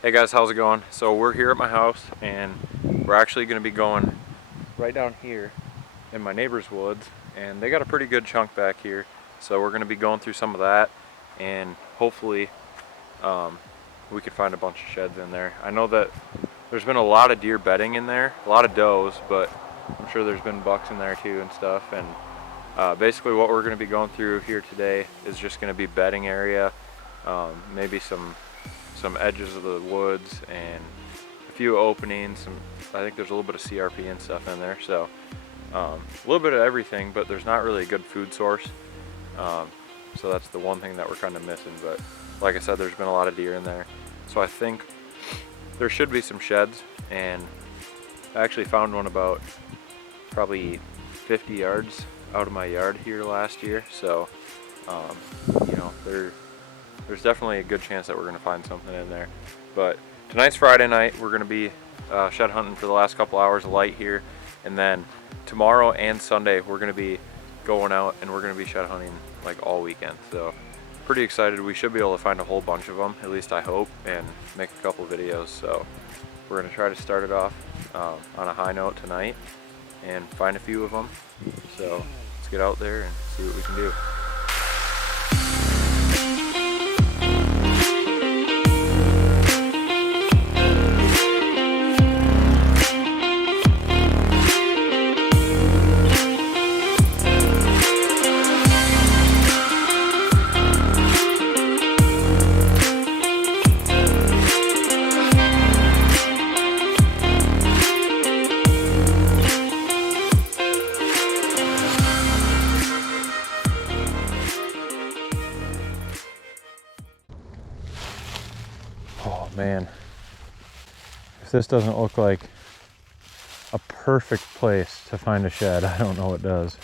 Hey guys, how's it going? So we're here at my house and we're actually going to be going right down here in my neighbor's woods, and they got a pretty good chunk back here. So we're going to be going through some of that, and hopefully we can find a bunch of sheds in there. I know that there's been a lot of deer bedding in there, a lot of does, but I'm sure there's been bucks in there too and stuff. And basically what we're going to be going through here today is just going to be bedding area, maybe some edges of the woods and a few openings. I think there's a little bit of CRP and stuff in there, so a little bit of everything, but there's not really a good food source. So that's the one thing that we're kind of missing. But like I said, there's been a lot of deer in there, so I think there should be some sheds. And I actually found one about probably 50 yards out of my yard here last year, so you know, there's definitely a good chance that we're going to find something in there. But tonight's Friday night. We're going to be shed hunting for the last couple hours of light here, and then tomorrow and Sunday we're going to be going out and we're going to be shed hunting like all weekend. So pretty excited. We should be able to find a whole bunch of them, at least I hope, and make a couple videos. So we're going to try to start it off on a high note tonight and find a few of them. So let's get out there and see what we can do. Oh man, if this doesn't look like a perfect place to find a shed, I don't know what does.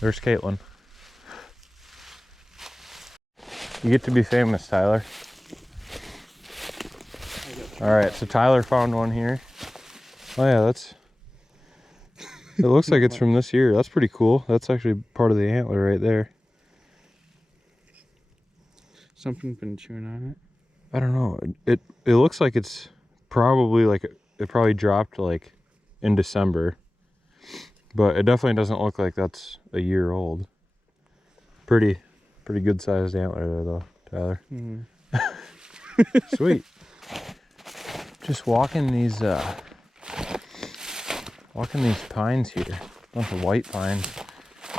There's Kaitlyn. You get to be famous, Tyler. Alright, so Tyler found one here. Oh yeah, it looks like it's from this year. That's pretty cool. That's actually part of the antler right there. Something's been chewing on it. I don't know. It looks like it's probably like it probably dropped like in December, but it definitely doesn't look like that's a year old. Pretty good sized antler there though, Tyler. Mm-hmm. Sweet. Just walking these pines here, a bunch of white pines,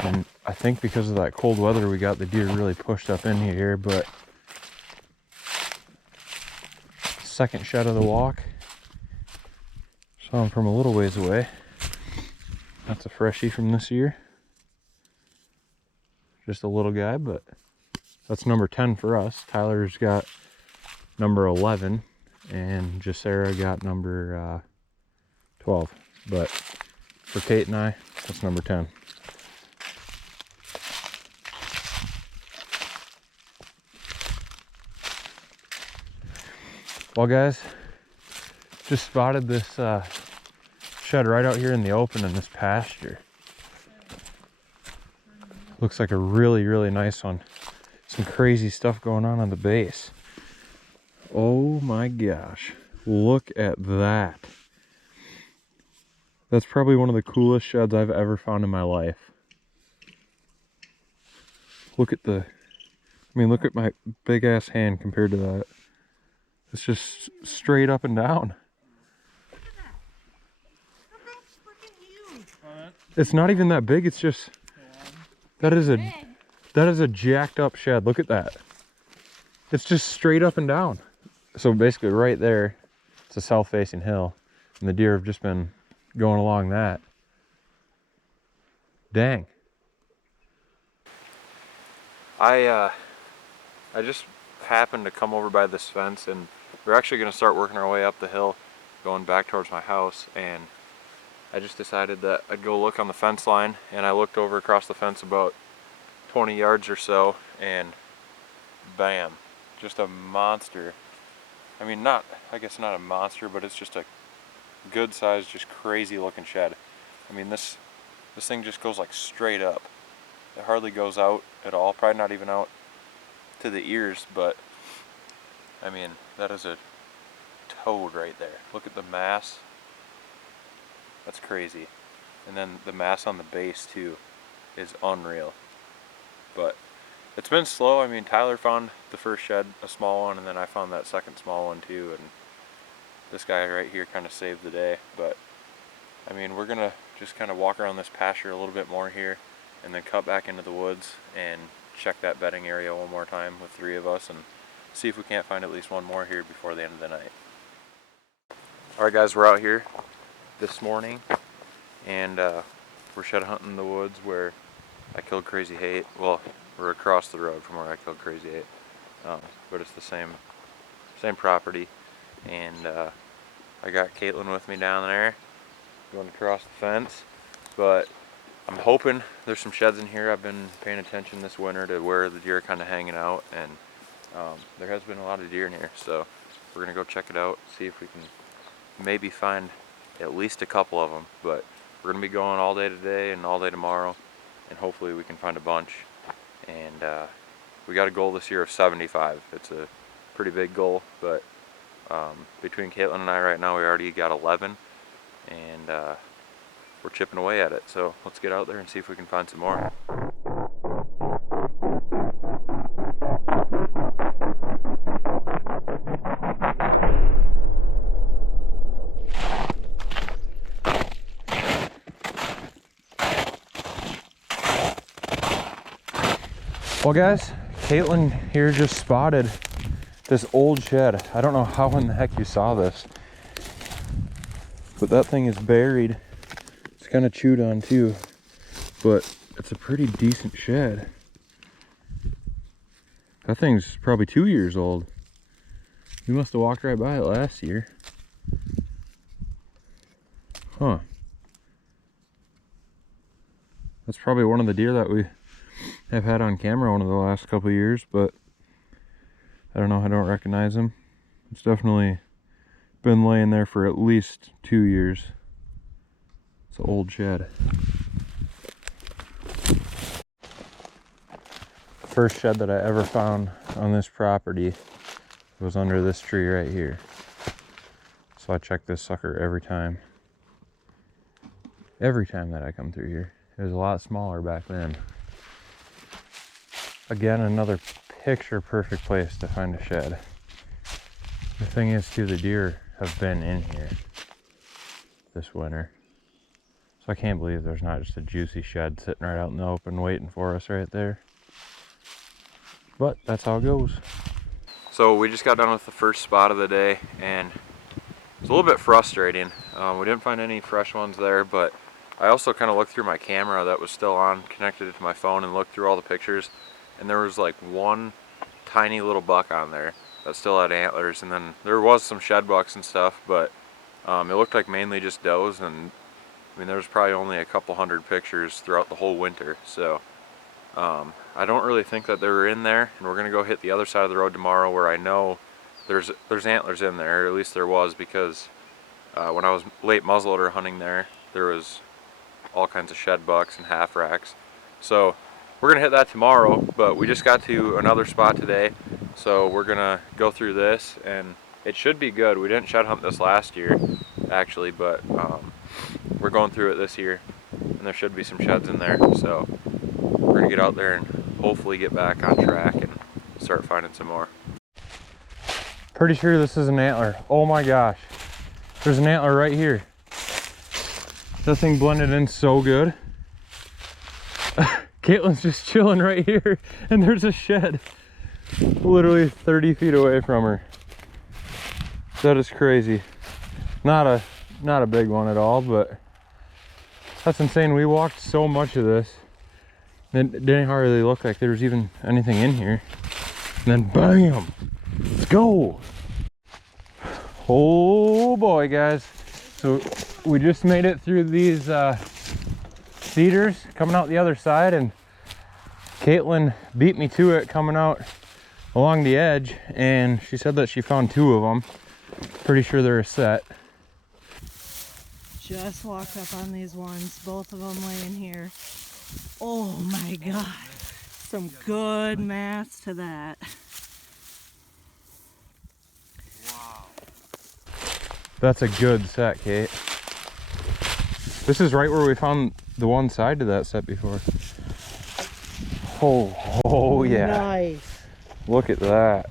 and I think because of that cold weather we got, the deer really pushed up in here. But second shed of the walk, saw him from a little ways away. That's a freshie from this year, just a little guy, but that's number 10 for us. Tyler's got number 11 and Jacera got number 12, but for Kate and I, that's number 10. Well guys, just spotted this shed right out here in the open in this pasture. Looks like a really nice one. Some crazy stuff going on the base. Oh my gosh, look at that. That's probably one of the coolest sheds I've ever found in my life. Look at look at my big ass hand compared to that. It's just straight up and down. It's not even that big, it's just, that is a jacked up shed. Look at that. It's just straight up and down. So basically right there, it's a south facing hill, and the deer have just been going along that. Dang. I just happened to come over by this fence, and we're actually going to start working our way up the hill going back towards my house, and I just decided that I'd go look on the fence line, and I looked over across the fence about 20 yards or so, and bam, just a monster. I mean, I guess not a monster, but it's just a good sized, just crazy looking shed. I mean, this thing just goes like straight up. It hardly goes out at all, probably not even out to the ears, but I mean, that is a toad right there. Look at the mass. That's crazy. And then the mass on the base too is unreal. But it's been slow. I mean, Tyler found the first shed, a small one, and then I found that second small one too, and this guy right here kind of saved the day. But I mean, we're gonna just kind of walk around this pasture a little bit more here and then cut back into the woods and check that bedding area one more time with 3 of us and see if we can't find at least one more here before the end of the night. Alright guys, we're out here this morning and we're shed hunting in the woods where I killed Crazy Hate. Well, we're across the road from where I killed Crazy Hate, but it's the same property. And I got Kaitlyn with me down there going across the fence, but I'm hoping there's some sheds in here. I've been paying attention this winter to where the deer are kind of hanging out, and there has been a lot of deer in here, so we're gonna go check it out, see if we can maybe find at least a couple of them. But we're gonna be going all day today and all day tomorrow, and hopefully we can find a bunch. And we got a goal this year of 75. It's a pretty big goal, but between Kaitlyn and I right now, we already got 11, and we're chipping away at it. So let's get out there and see if we can find some more. Well guys, Kaitlyn here just spotted this old shed. I don't know how in the heck you saw this, but that thing is buried. It's kind of chewed on too, but it's a pretty decent shed. That thing's probably 2 years old. We must have walked right by it last year. Huh. That's probably one of the deer that we have had on camera one of the last couple of years, but I don't know, I don't recognize him. It's definitely been laying there for at least 2 years. It's an old shed. The first shed that I ever found on this property was under this tree right here. So I check this sucker every time. Every time that I come through here. It was a lot smaller back then. Again, another picture perfect place to find a shed. The thing is too, the deer have been in here this winter. So I can't believe there's not just a juicy shed sitting right out in the open waiting for us right there. But that's how it goes. So we just got done with the first spot of the day, and it's a little bit frustrating. We didn't find any fresh ones there, but I also kind of looked through my camera that was still on, connected it to my phone, and looked through all the pictures. And there was like one tiny little buck on there that still had antlers, and then there was some shed bucks and stuff, but it looked like mainly just does. And I mean, there was probably only a couple hundred pictures throughout the whole winter, so I don't really think that they were in there. And we're gonna go hit the other side of the road tomorrow where I know there's antlers in there, or at least there was, because when I was late muzzleloader hunting there was all kinds of shed bucks and half racks. So we're gonna hit that tomorrow, but we just got to another spot today, so we're gonna go through this, and it should be good. We didn't shed hunt this last year, actually, but we're going through it this year, and there should be some sheds in there. So we're gonna get out there and hopefully get back on track and start finding some more. Pretty sure this is an antler. Oh my gosh, there's an antler right here. That thing blended in so good. Kaitlyn's just chilling right here, and there's a shed literally 30 feet away from her. That is crazy. Not a big one at all, but that's insane. We walked so much of this, it didn't hardly look like there was even anything in here. And then bam! Let's go! Oh boy, guys. So we just made it through these cedars coming out the other side, and Kaitlyn beat me to it coming out along the edge, and she said that she found 2 of them. Pretty sure they're a set. Just walked up on these ones, both of them laying here. Oh my God. Some good mats to that. That's a good set, Kate. This is right where we found the one side to that set before. Oh yeah. Nice. Look at that.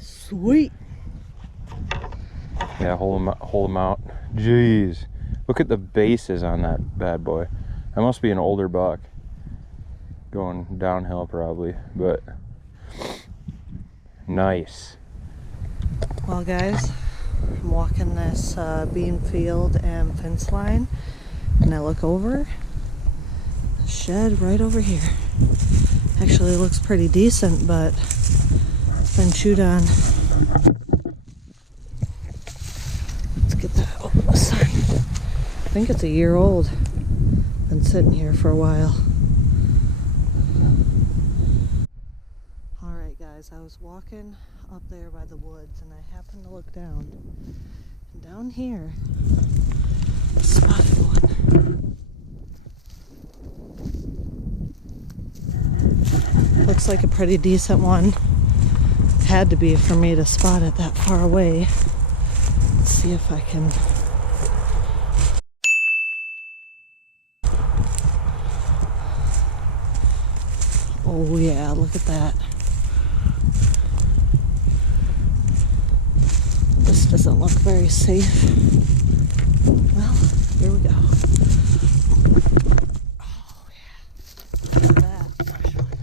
Sweet. Yeah, hold them out. Jeez. Look at the bases on that bad boy. That must be an older buck. Going downhill probably, but nice. Well guys, I'm walking this bean field and fence line, and I look over, shed right over here. Actually looks pretty decent, but it's been chewed on. Let's get that open, sun. I think it's a year old. Been sitting here for a while. Alright guys, I was walking up there by the woods and I happened to look down. And down here, I spotted one. Looks like a pretty decent one. Had to be for me to spot it that far away. Let's see if I can. Oh yeah, look at that. This doesn't look very safe. Well, here we go. Oh yeah, look at that fresh one.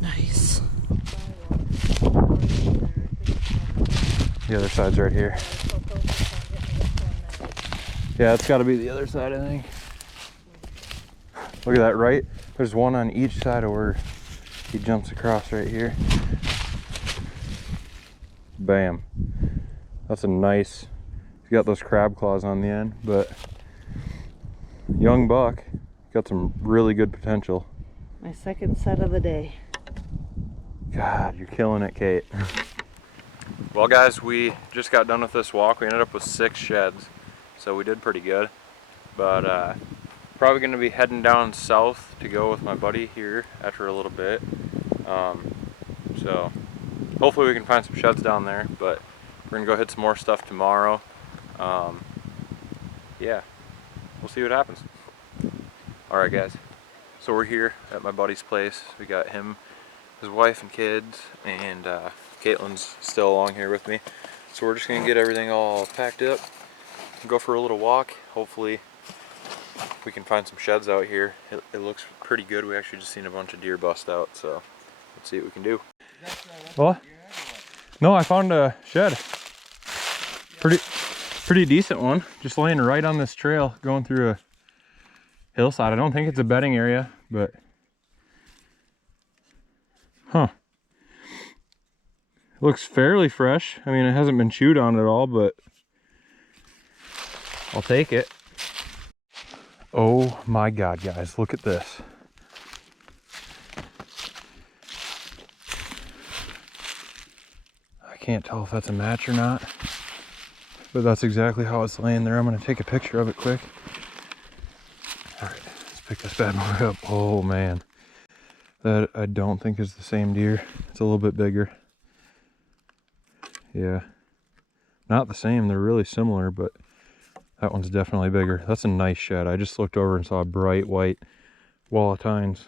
Nice. The other side's right here. Yeah, it's got to be the other side, I think. Look at that, right? There's one on each side of where he jumps across right here. Bam. That's a nice, he's got those crab claws on the end, but young buck, got some really good potential. My second set of the day. God, you're killing it, Kate. Well guys, we just got done with this walk. We ended up with 6 sheds, so we did pretty good. But probably going to be heading down south to go with my buddy here after a little bit. So hopefully we can find some sheds down there, but we're going to go hit some more stuff tomorrow. Yeah, we'll see what happens. Alright guys, so we're here at my buddy's place. We got him, his wife and kids, and Kaitlyn's still along here with me. So we're just going to get everything all packed up and go for a little walk. Hopefully we can find some sheds out here. It looks pretty good. We actually just seen a bunch of deer bust out, so let's see what we can do. What? No, I found a shed. Pretty decent one. Just laying right on this trail going through a hillside. I don't think it's a bedding area, but huh. Looks fairly fresh. I mean, it hasn't been chewed on at all, but I'll take it. Oh my God, guys, look at this. I can't tell if that's a match or not, but that's exactly how it's laying there. I'm gonna take a picture of it quick. All right, let's pick this bad boy up. Oh man, that I don't think is the same deer. It's a little bit bigger. Yeah, not the same. They're really similar, but that one's definitely bigger. That's a nice shed. I just looked over and saw a bright white wall of tines.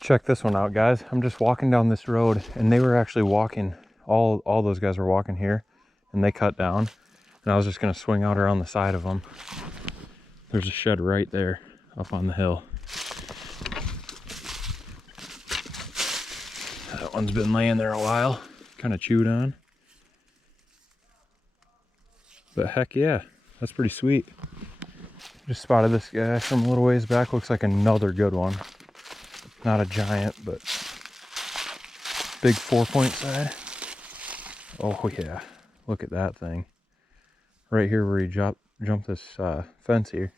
Check this one out, guys. I'm just walking down this road, and they were actually walking, all those guys were walking here, and they cut down, and I was just gonna swing out around the side of them. There's a shed right there up on the hill. That one's been laying there a while, kind of chewed on. But heck yeah, that's pretty sweet. Just spotted this guy from a little ways back. Looks like another good one. Not a giant, but big 4-point side. Oh yeah, look at that thing. Right here where he jumped this fence here.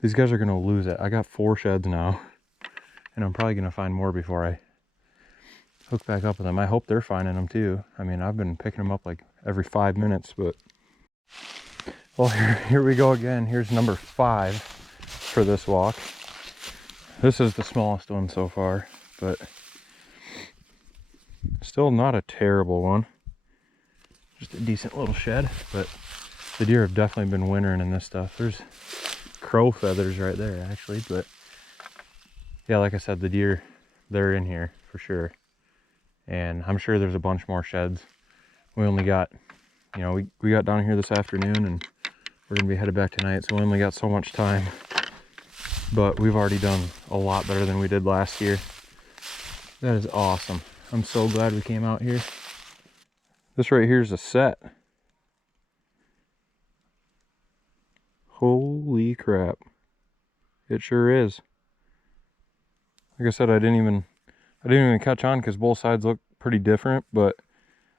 These guys are gonna lose it. I got 4 sheds now, and I'm probably gonna find more before hook back up with them. I hope they're finding them too. I mean, I've been picking them up like every 5 minutes, but well, here we go again. Here's number 5 for this walk. This is the smallest one so far, but still not a terrible one. Just a decent little shed, but the deer have definitely been wintering in this stuff. There's crow feathers right there actually, but yeah, like I said, the deer, they're in here for sure. And I'm sure there's a bunch more sheds. We only got, you know, we got down here this afternoon and we're gonna be headed back tonight, so we only got so much time. But we've already done a lot better than we did last year. That is awesome. I'm so glad we came out here. This right here is a set. Holy crap. It sure is. Like I said, I didn't even catch on because both sides look pretty different, but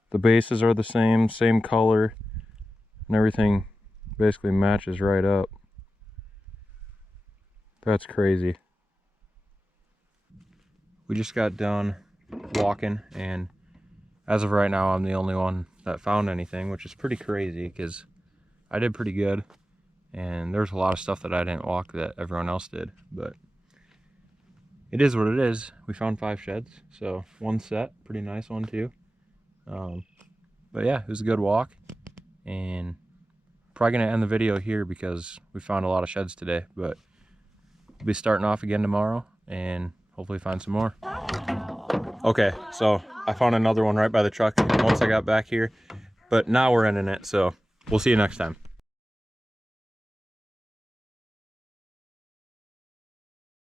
the bases are the same color, and everything basically matches right up. That's crazy. We just got done walking, and as of right now, I'm the only one that found anything, which is pretty crazy because I did pretty good, and there's a lot of stuff that I didn't walk that everyone else did, but it is what it is. We found 5 sheds, so 1 set, pretty nice one too. But yeah, it was a good walk, and probably gonna end the video here because we found a lot of sheds today, but we'll be starting off again tomorrow and hopefully find some more. Okay, so I found another one right by the truck once I got back here, but now we're ending it, so we'll see you next time.